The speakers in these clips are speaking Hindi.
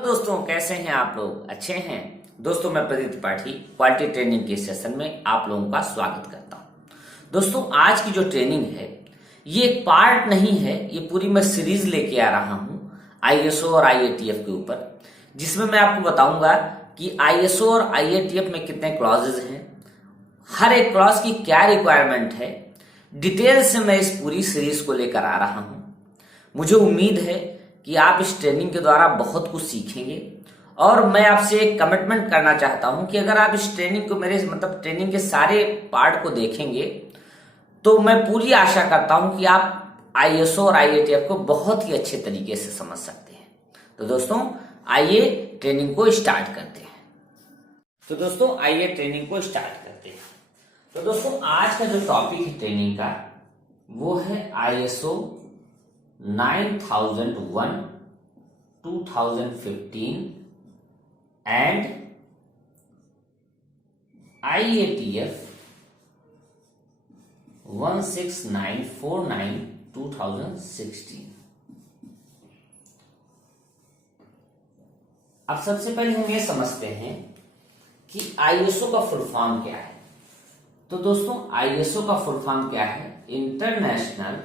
दोस्तों, कैसे हैं आप लोग? अच्छे हैं दोस्तों। मैं प्रदीप त्रिपाठी क्वालिटी ट्रेनिंग के सेशन में आप लोगों का स्वागत करता हूं। दोस्तों, आज की जो ट्रेनिंग है ये एक पार्ट नहीं है, ये पूरी मैं सीरीज लेके आ रहा हूं आईएसओ और आईएटीएफ के ऊपर, जिसमें मैं आपको बताऊंगा कि आईएसओ और आईएटीएफ में कितने क्लॉजेज हैं, हर एक क्लॉज की क्या रिक्वायरमेंट है। डिटेल से मैं इस पूरी सीरीज को लेकर आ रहा हूं। मुझे उम्मीद है कि आप इस ट्रेनिंग के द्वारा बहुत कुछ सीखेंगे और मैं आपसे एक कमिटमेंट करना चाहता हूं कि अगर आप इस ट्रेनिंग को मेरे ट्रेनिंग के सारे पार्ट को देखेंगे तो मैं पूरी आशा करता हूं कि आप आईएसओ और आईएटीएफ को बहुत ही अच्छे तरीके से समझ सकते हैं। तो दोस्तों, आइए ट्रेनिंग को स्टार्ट करते हैं। तो दोस्तों, आइए ट्रेनिंग को स्टार्ट करते हैं। तो दोस्तों, आज का जो टॉपिक है ट्रेनिंग का वो है आईएसओ 9001 2015 and IATF 16949 2016। अब सबसे पहले हम ये समझते हैं कि आईएसओ का फुल फॉर्म क्या है। तो दोस्तों, आईएसओ का फुल फॉर्म क्या है? International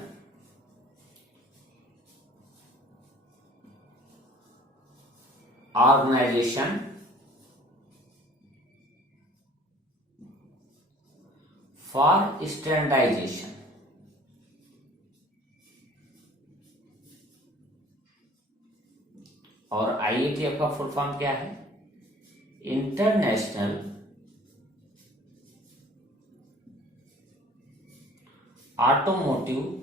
Organization for Standardization. और आईएटीएफ का फुल फॉर्म क्या है? International Automotive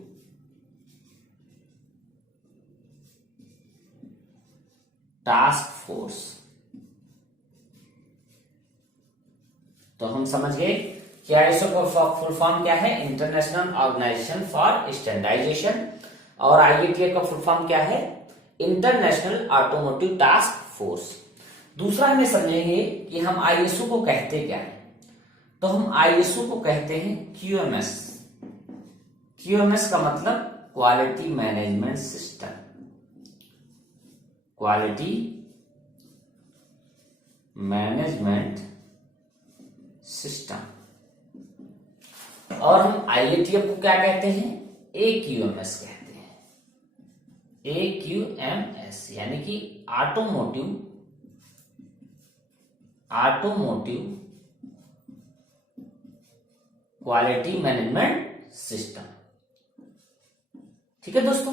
Task Force. तो हम समझ गए कि आईएसओ का फुल फॉर्म क्या है? International Organization for Standardization. और आईएटीएफ का फुल फॉर्म क्या है? International Automotive Task Force. दूसरा हमें समझेंगे कि हम आईएसओ को कहते क्या है। तो हम आईएसओ को कहते हैं क्यूएमएस। क्यूएमएस का मतलब quality management system. Quality management system. और हम आईएटीएफ को क्या कहते हैं? एक्यूएमएस कहते हैं। एक्यूएमएस यानी कि ऑटोमोटिव क्वालिटी मैनेजमेंट सिस्टम। ठीक है दोस्तों,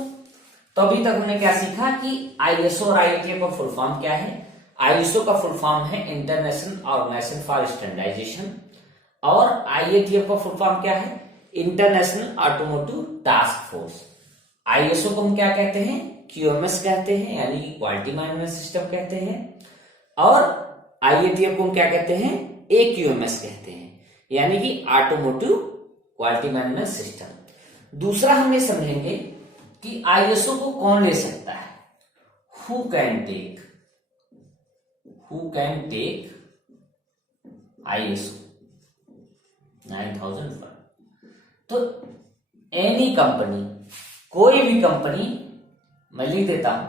तो अभी तक हमने क्या सीखा कि आईएसओ और आईएटीएफ का फुल फॉर्म क्या है। आईएसओ का फुल फॉर्म है इंटरनेशनल ऑर्गेनाइजेशन फॉर स्टैंडर्डाइजेशन और आईएटीएफ का फुल फॉर्म क्या है? International Automotive Task force. ISO को हम क्या कहते हैं? क्यूएमएस कहते हैं यानी कि क्वालिटी मैनेजमेंट सिस्टम कहते हैं। और आईएटीएफ को हम क्या कहते हैं? एक्यूएमएस कहते हैं यानी कि ऑटोमोटिव क्वालिटी मैनेजमेंट सिस्टम। दूसरा हम ये समझेंगे कि आईएसओ को कौन ले सकता है? Who can take ISO 9001। तो एनी कंपनी, कोई भी कंपनी, मैं लिख देता हूं,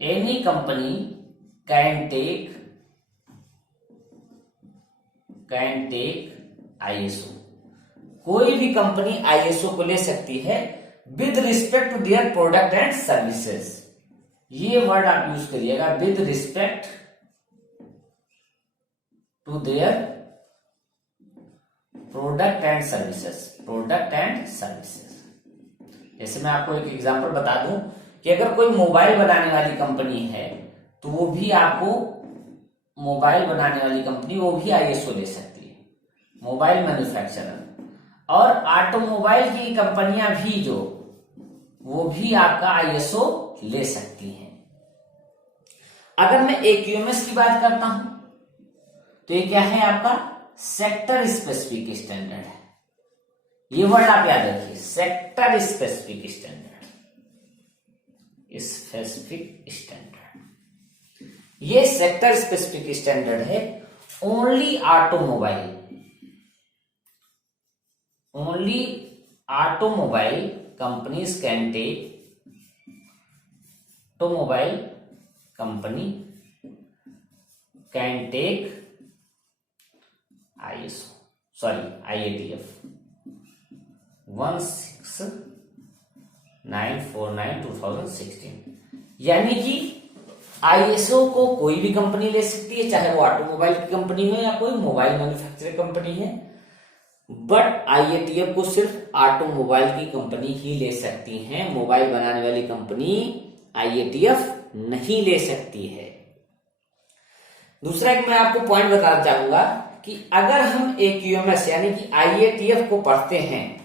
any company can take ISO. कोई भी कंपनी आईएसओ को ले सकती है with respect to their product and services. ये वर्ड आप यूज करिएगा, with respect to their product and services. जैसे मैं आपको एक एग्जांपल बता दूं कि अगर कोई मोबाइल बनाने वाली कंपनी है तो वो भी आईएसओ ले सकती है, मोबाइल मैन्युफैक्चरर। और ऑटोमोबाइल की कंपनियां भी वो भी आपका आईएसओ ले सकती हैं। अगर मैं एक्यूएमएस की बात करता हूं तो ये क्या है? आपका सेक्टर स्पेसिफिक स्टैंडर्ड है। ये वर्ड आप याद रखिए, सेक्टर स्पेसिफिक स्टैंडर्ड। ये सेक्टर स्पेसिफिक स्टैंडर्ड है। Only automobile companies can take, automobile company can take IATF 16949/2016। यानी कि ISO को कोई भी कंपनी ले सकती है, चाहे वो ऑटोमोबाइल की कंपनी हो या कोई मोबाइल मैन्युफैक्चरिंग कंपनी है, बट IATF को सिर्फ ऑटोमोबाइल की कंपनी ही ले सकती है। मोबाइल बनाने वाली कंपनी IATF नहीं ले सकती है। दूसरा एक मैं आपको पॉइंट बताना चाहूंगा कि अगर हम एक UMS यानी कि IATF को पढ़ते हैं,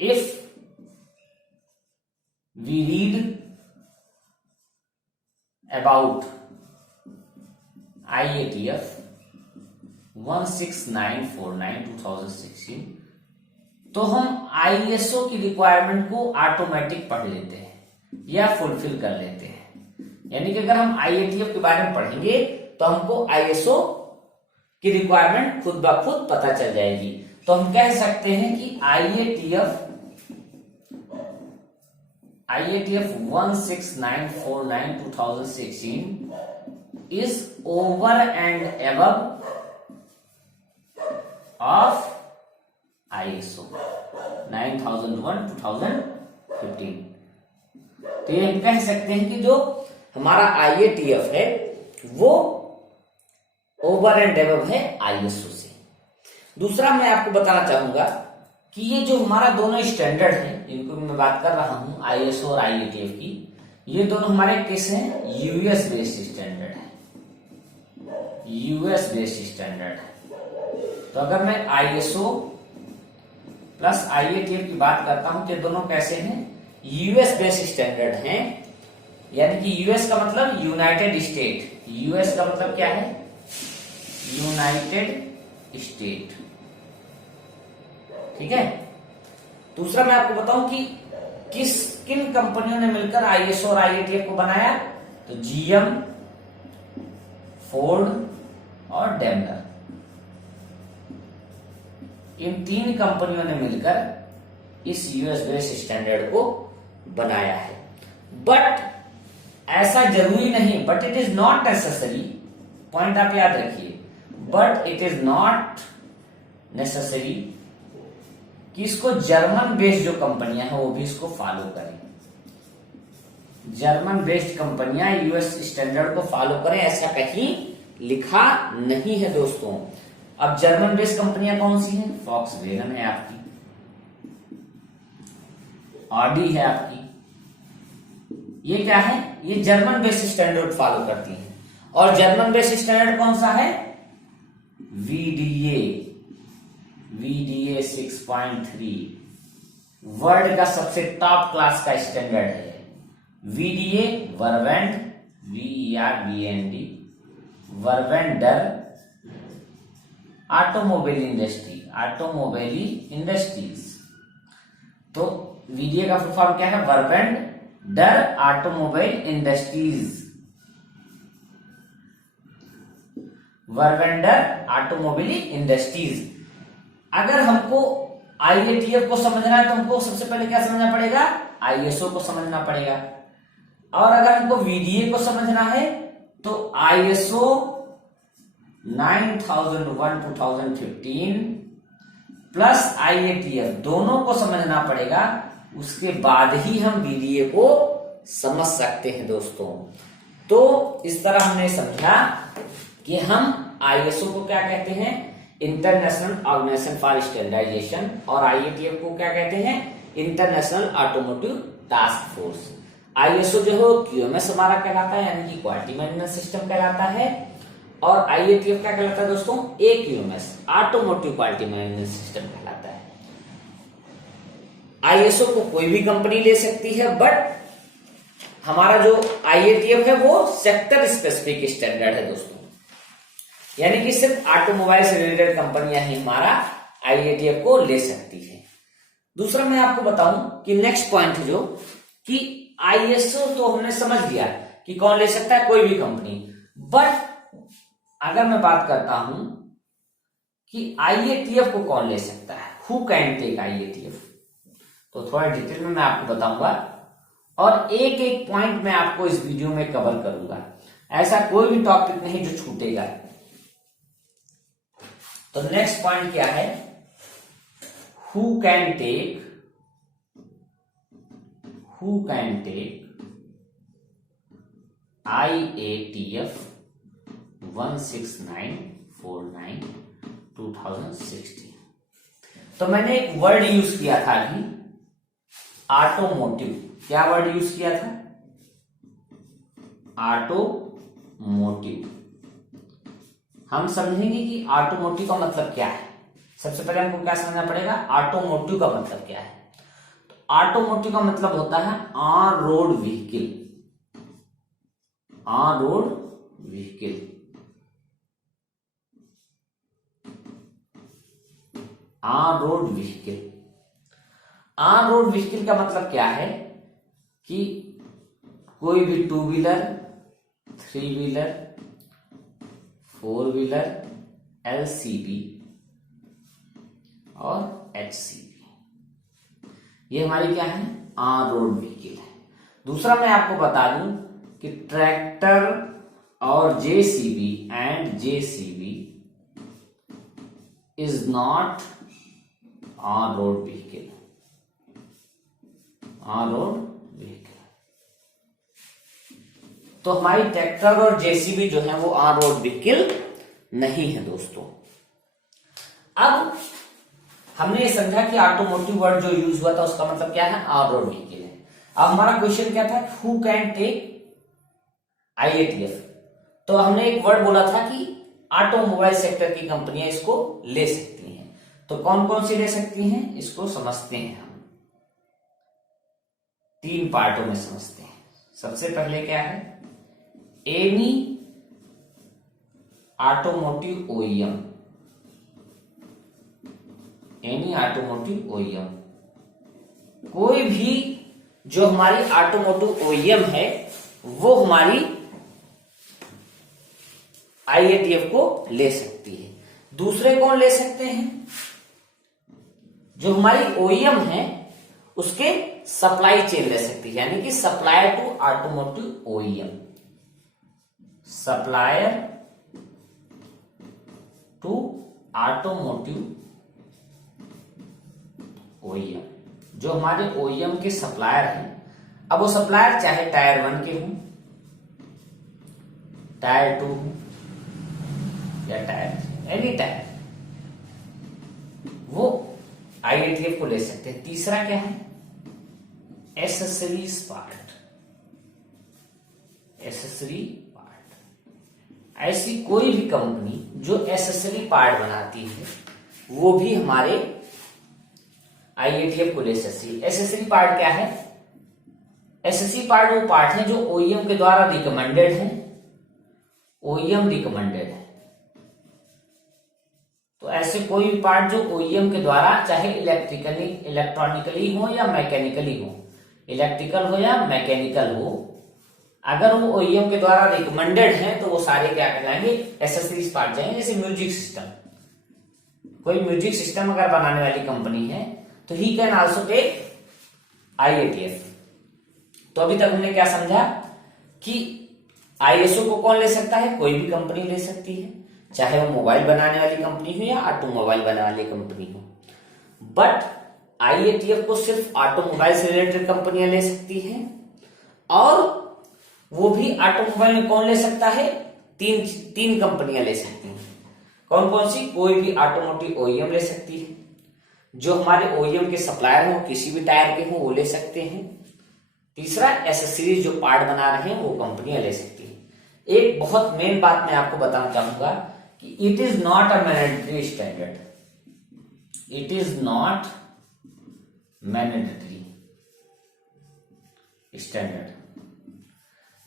if we read about IATF 16949/2016, तो हम ISO की रिक्वायरमेंट को ऑटोमेटिक पढ़ लेते हैं या फुलफिल कर लेते हैं। यानी कि अगर हम IATF के बारे में पढ़ेंगे तो हमको ISO की रिक्वायरमेंट खुद ब खुद पता चल जाएगी। तो हम कह सकते हैं कि IATF 16949/2016 is over and above of ISO 9001/2015। तो ये हम कह सकते हैं कि जो हमारा IATF है वो ओवर एंड अबव है ISO से। दूसरा मैं आपको बताना चाहूंगा कि ये जो हमारा दोनों स्टैंडर्ड हैं, इनको मैं बात कर रहा हूं ISO और IATF की, ये दोनों हमारे किस हैं? US बेस्ड स्टैंडर्ड है, US बेस्ड स्टैंडर्ड है। तो अगर मैं ISO प्लस IATF की बात करता हूं तो दोनों कैसे हैं? US बेस्ड स्टैंडर्ड हैं। यानी कि US का मतलब यूनाइटेड स्टेट, US का मतलब क्या है? United state. ठीक है। दूसरा मैं आपको बताऊं कि किन कंपनियों ने मिलकर ISO और IATF को बनाया, तो GM, फोर्ड और डेमलर, इन 3 कंपनियों ने मिलकर इस US बेस्ड स्टैंडर्ड को बनाया है। बट ऐसा जरूरी नहीं, but it is not necessary, point आप याद रखिए, but it is not necessary कि इसको जर्मन बेस्ड जो कंपनियां हैं वो भी इसको फॉलो करें। जर्मन बेस्ड कंपनियां US स्टैंडर्ड को फॉलो करें, ऐसा कहीं लिखा नहीं है दोस्तों। अब जर्मन बेस्ड कंपनियां कौन सी हैं? फॉक्सवैगन है आपकी, ऑडी है आपकी, ये क्या है? ये जर्मन बेस्ड स्टैंडर्ड फॉलो करती हैं। और जर्मन बेस्ड स्टैंडर्ड कौन सा है? VDA 6.3 वर्ल्ड का सबसे टॉप क्लास का स्टैंडर्ड है। VDA वर्वेंड, VERBND, वर्वेंडर automobile industries. तो VDA का फुल फॉर्म क्या है? वर्वेंडर ऑटोमोबाइल इंडस्ट्रीज, वर्वेंडर ऑटोमोबाइल इंडस्ट्रीज। अगर हमको IATF को समझना है तो हमको सबसे पहले क्या समझना पड़ेगा? ISO को समझना पड़ेगा। और अगर हमको VDA को समझना है तो ISO 9001/2015 प्लस IATF दोनों को समझना पड़ेगा। उसके बाद ही हम VDA को समझ सकते हैं दोस्तों। तो इस तरह हमने समझा कि हम ISO को क्या कहते हैं? International Organization for Standardization. और IATF को क्या कहते हैं? International Automotive Task Force. ISO जो है QMS हमारा कहलाता है, यानी कि क्वालिटी मैनेजमेंट सिस्टम कहलाता है। और IATF क्या कहलाता है दोस्तों? AQMS, automotive quality management system कहलाता है। ISO को कोई भी कंपनी ले सकती है, बट हमारा जो IATF है वो सेक्टर स्पेसिफिक स्टैंडर्ड है दोस्तों। यानी कि सिर्फ ऑटोमोबाइल से रिलेटेड कंपनियां ही हमारा IATF को ले सकती है। दूसरा मैं आपको बताऊं कि नेक्स्ट पॉइंट है जो कि ISO तो हमने समझ लिया कि कौन ले सकता है, कोई भी कंपनी। बट अगर मैं बात करता हूं कि IATF को कौन ले सकता है, हु कैन टेक IATF, तो थोड़ा डिटेल में मैं आपको बताऊंगा और एक एक पॉइंट मैं आपको इस वीडियो में कवर करूंगा। ऐसा कोई भी टॉपिक नहीं जो छूटेगा। तो नेक्स्ट पॉइंट क्या है, हु कैन टेक IATF 16949 2016। तो मैंने एक वर्ड यूज किया था अभी, ऑटोमोटिव। क्या वर्ड यूज किया था, ऑटोमोटिव। हम समझेंगे कि ऑटोमोटिव का मतलब क्या है। सबसे पहले हमको क्या समझना पड़ेगा, ऑटोमोटिव का मतलब क्या है। तो ऑटोमोटिव का मतलब होता है on road vehicle, on road vehicle. On road vehicle, on road vehicle का मतलब क्या है कि कोई भी 2 व्हीलर, 3 व्हीलर, 4 व्हीलर, LCV और HCV, ये हमारी क्या है, ऑन रोड व्हीकल है। दूसरा मैं आपको बता दूं कि ट्रैक्टर और JCB and JCB is not on road vehicle, on road vehicle. तो हमारी ट्रैक्टर और JCB जो है वो ऑन रोड व्हीकल नहीं है दोस्तों। अब हमने ये समझा कि ऑटोमोटिव वर्ड जो यूज हुआ था उसका मतलब क्या है, ऑन रोड व्हीकल है। अब हमारा क्वेश्चन क्या था, हु कैन टेक IATF। तो हमने एक वर्ड बोला था कि ऑटोमोबाइल सेक्टर की कंपनियां इसको ले सकती हैं। तो कौन कौन सी ले सकती हैं, इसको समझते हैं हम, 3 पार्टों में समझते हैं। सबसे पहले क्या है, any automotive OEM, any automotive OEM, कोई भी जो हमारी ऑटोमोटिव OEM है वो हमारी IATF को ले सकती है। दूसरे कौन ले सकते हैं, जो हमारी OEM है उसके सप्लाई चेन ले सकती है, यानी कि supplier to automotive OEM, supplier to automotive OEM, जो हमारे OEM के सप्लायर हैं। अब वो सप्लायर चाहे टायर 1 के हों, टायर 2 हो या टायर एनी टायर, वो IATF को ले सकते हैं। तीसरा क्या है, एसेसरीज पार्ट, एसेसरी पार्ट। ऐसी कोई भी कंपनी जो एसेसरी पार्ट बनाती है वो भी हमारे IATF को ले सकती है। एसेसरी पार्ट क्या है, एसेसरी पार्ट वो पार्ट है जो OEM के द्वारा रिकमेंडेड है, OEM रिकमेंडेड है। तो ऐसे कोई भी पार्ट जो OEM के द्वारा चाहे इलेक्ट्रॉनिकली हो या मैकेनिकली हो, इलेक्ट्रिकल हो या मैकेनिकल हो, अगर वो OEM के द्वारा रिकमेंडेड है तो वो सारे क्या कहलाएंगे, एसेसरीज पार्ट जाएंगे। जैसे म्यूजिक सिस्टम, कोई म्यूजिक सिस्टम अगर बनाने वाली कंपनी है तो he can also take IATF। तो अभी तक हमने क्या समझा कि ISO को कौन ले सकता है, कोई भी कंपनी ले सकती है, चाहे वो मोबाइल बनाने वाली कंपनी हो या ऑटोमोबाइल बनाने वाली कंपनी हो। बट IATF को सिर्फ ऑटोमोबाइल से रिलेटेड कंपनियां ले सकती हैं, और वो भी ऑटोमोबाइल में कौन ले सकता है, तीन कंपनियां ले सकती हैं। कौन कौन सी, कोई भी ऑटोमोटिव OEM ले सकती है, जो हमारे OEM के सप्लायर हो किसी भी टायर के हो वो ले सकते हैं। तीसरा, एसेसरीज जो पार्ट बना रहे हैं वो कंपनियां ले सकती है। एक बहुत मेन बात मैं आपको बताना चाहूंगा कि it is not a mandatory standard, it is not mandatory standard.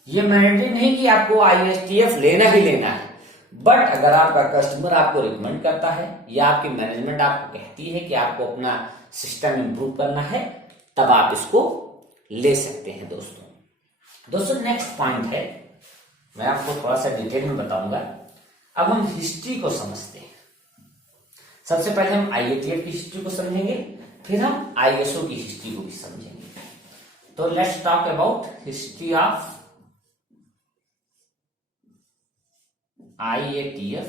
ये मैंडेटरी नहीं कि आपको IATF लेना ही लेना है, बट अगर आपका कस्टमर आपको रिकमेंड करता है या आपकी मैनेजमेंट आपको कहती है कि आपको अपना सिस्टम इंप्रूव करना है, तब आप इसको ले सकते हैं दोस्तों। नेक्स्ट पॉइंट है, मैं आपको थोड़ा सा डिटेल में बताऊंगा। अब हम हिस्ट्री को समझते हैं। सबसे पहले हम IATF की हिस्ट्री को समझेंगे, फिर हम ISO की हिस्ट्री को भी समझेंगे। तो let's talk about history of IATF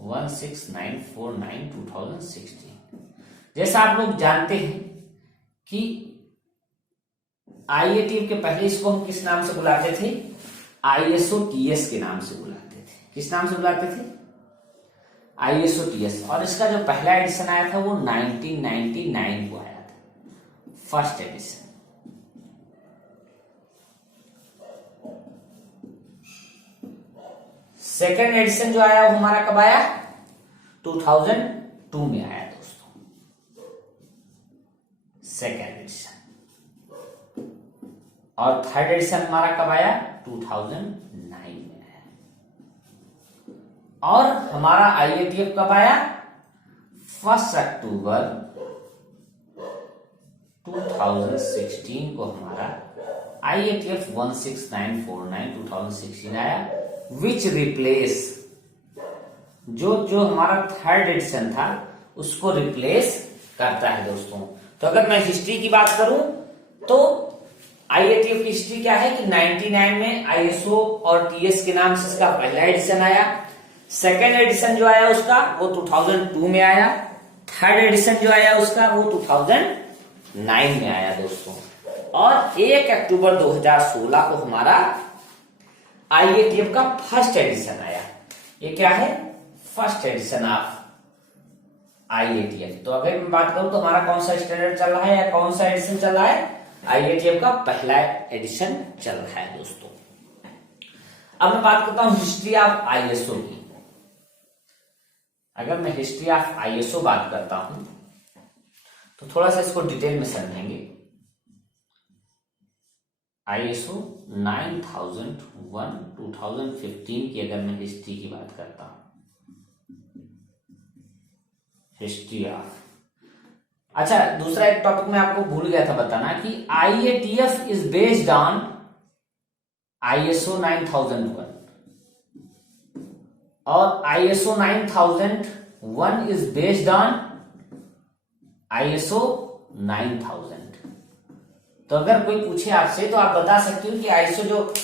16949/2016। जैसा आप लोग जानते हैं कि IATF के पहले इसको हम किस नाम से बुलाते थे? ISO-TS के नाम से बुलाते थे। किस नाम से बुलाते थे? ISO-TS। और इसका जो पहला एडिशन आया था वो 1999 को आया था, फर्स्ट एडिशन। सेकेंड एडिशन जो आया वो हमारा कब आया? 2002 में आया दोस्तों, सेकेंड एडिशन। और थर्ड एडिशन हमारा कब आया? 2009 में आया। और हमारा IATF कब आया? 1 अक्टूबर 2016 को हमारा IATF 16949/2016 आया, विच रिप्लेस, जो हमारा थर्ड एडिशन था उसको रिप्लेस करता है दोस्तों। तो अगर मैं हिस्ट्री की बात करूं तो IATF की हिस्ट्री क्या है कि 99 में ISO और TS के नाम से इसका पहला एडिशन आया। सेकेंड एडिशन जो आया उसका वो 2002 में आया। थर्ड एडिशन जो आया उसका वो 2009 में आया दोस्तों। और 1 अक्टूबर 2016 को हमारा IATF का फर्स्ट एडिशन आया। ये क्या है? First edition of IATF। तो अगर मैं बात करूं तो हमारा कौन सा स्टैंडर्ड चल रहा है या कौन सा एडिशन चल रहा है? IATF का पहला एडिशन चल रहा है दोस्तों। अब मैं बात करता हूं हिस्ट्री ऑफ ISO की। अगर मैं हिस्ट्री ऑफ ISO बात करता हूं तो थोड़ा सा इसको डिटेल में समझेंगे। ISO 9001 2015 की अगर मैं हिस्ट्री की बात करता हूं, हिस्ट्री ऑफ, अच्छा दूसरा एक टॉपिक मैं आपको भूल गया था बताना कि IATF is based on ISO 9001 और ISO 9001 is based on ISO 9000। तो अगर कोई पूछे आपसे तो आप बता सकते हो कि ISO जो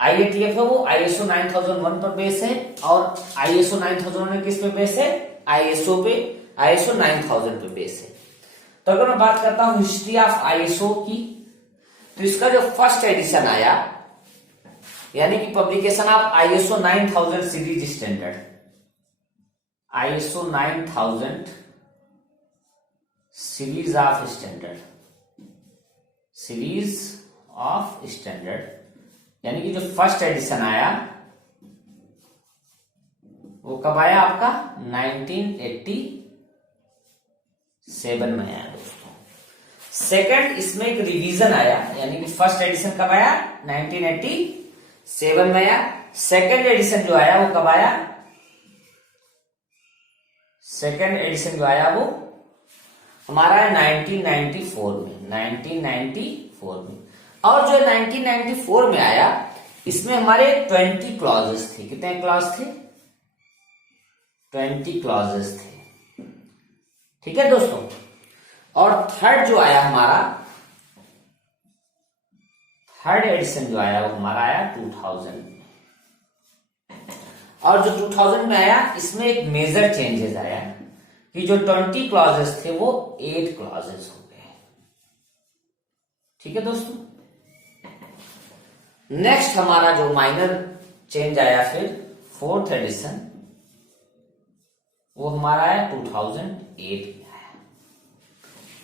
IATF है वो ISO 9001 पर बेस है और ISO 9001 किस पे बेस है? ISO 9000 पे बेस है। तो अगर मैं बात करता हूं हिस्ट्री ऑफ ISO की, तो इसका जो फर्स्ट एडिशन आया यानी कि publication of ISO 9000 series standard, ISO 9000 series of standard, series of standard, यानी कि जो फर्स्ट एडिशन आया वो कब आया आपका? 1987 में आया दोस्तों। सेकंड इसमें एक रिवीजन आया, यानी कि फर्स्ट एडिशन कब आया? 1987 में आया। सेकंड एडिशन जो आया वो कब आया? सेकंड एडिशन जो आया वो हमारा है 1994 में, 1994 में। और जो 1994 में आया इसमें हमारे 20 क्लॉजेस थे। कितने क्लॉज थे? 20 क्लॉजेस थे। ठीक है दोस्तों। और थर्ड जो आया हमारा, थर्ड एडिशन जो आया वो हमारा आया 2000 में। और जो 2000 में आया इसमें एक मेजर चेंजेस आया कि जो 20 क्लॉजेस थे वो 8 क्लॉजेस हो गए। ठीक है दोस्तों। नेक्स्ट हमारा जो माइनर चेंज आया फिर फोर्थ एडिशन, वो हमारा आया 2008 में आया।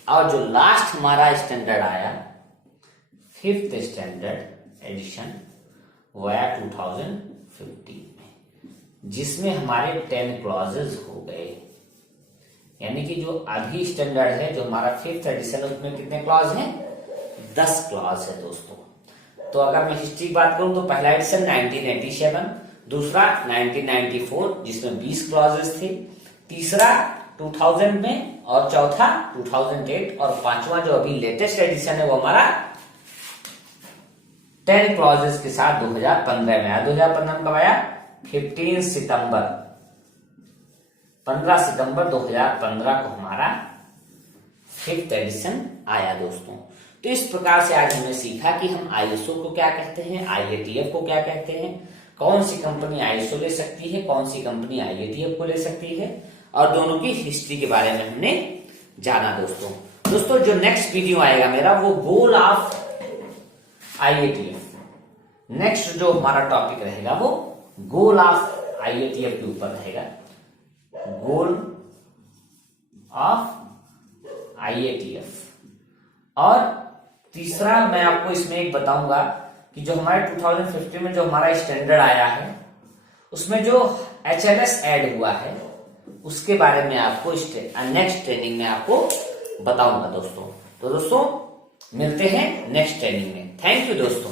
और जो लास्ट हमारा स्टैंडर्ड आया, फिफ्थ स्टैंडर्ड एडिशन, वो आया 2015 में, जिसमें हमारे 10 क्लॉजेस हो गए। यानी कि जो अभी स्टैंडर्ड है, जो हमारा फिफ्थ एडिशन है, उसमें कितने क्लॉज हैं? 10 क्लॉज है दोस्तों। तो अगर मैं हिस्ट्री की बात करूं तो पहला एडिशन 1987, दूसरा 1994 जिसमें 20 क्लॉजेस थे, तीसरा 2000 में, और चौथा 2008, और पांचवा जो अभी लेटेस्ट एडिशन है वो हमारा 10 क्लॉजेस के साथ 2015 में आया। 2015 में कब आया? 15 सितंबर 2015 को हमारा फिफ्थ एडिशन आया दोस्तों। तो इस प्रकार से आज हमने सीखा कि हम ISO को क्या कहते हैं, IATF को क्या कहते हैं, कौन सी कंपनी आईएसओ ले सकती है, कौन सी कंपनी आईएटीएफ को ले सकती है, और दोनों की हिस्ट्री के बारे में हमने जाना। दोस्तों जो नेक्स्ट वीडियो आएगा मेरा वो गोल ऑफ आईएटीएफ, नेक्स्ट जो हमारा टॉपिक रहेगा वो गोल ऑफ आईएटीएफ के ऊपर रहेगा, गोल ऑफ आईएटीएफ। और तीसरा मैं आपको इसमें एक बताऊंगा कि जो हमारे 2015 में जो हमारा स्टैंडर्ड आया है उसमें जो एचएलएस ऐड हुआ है उसके बारे में आपको नेक्स्ट ट्रेनिंग में आपको बताऊंगा दोस्तों। तो दोस्तों मिलते हैं नेक्स्ट ट्रेनिंग में। थैंक यू दोस्तों।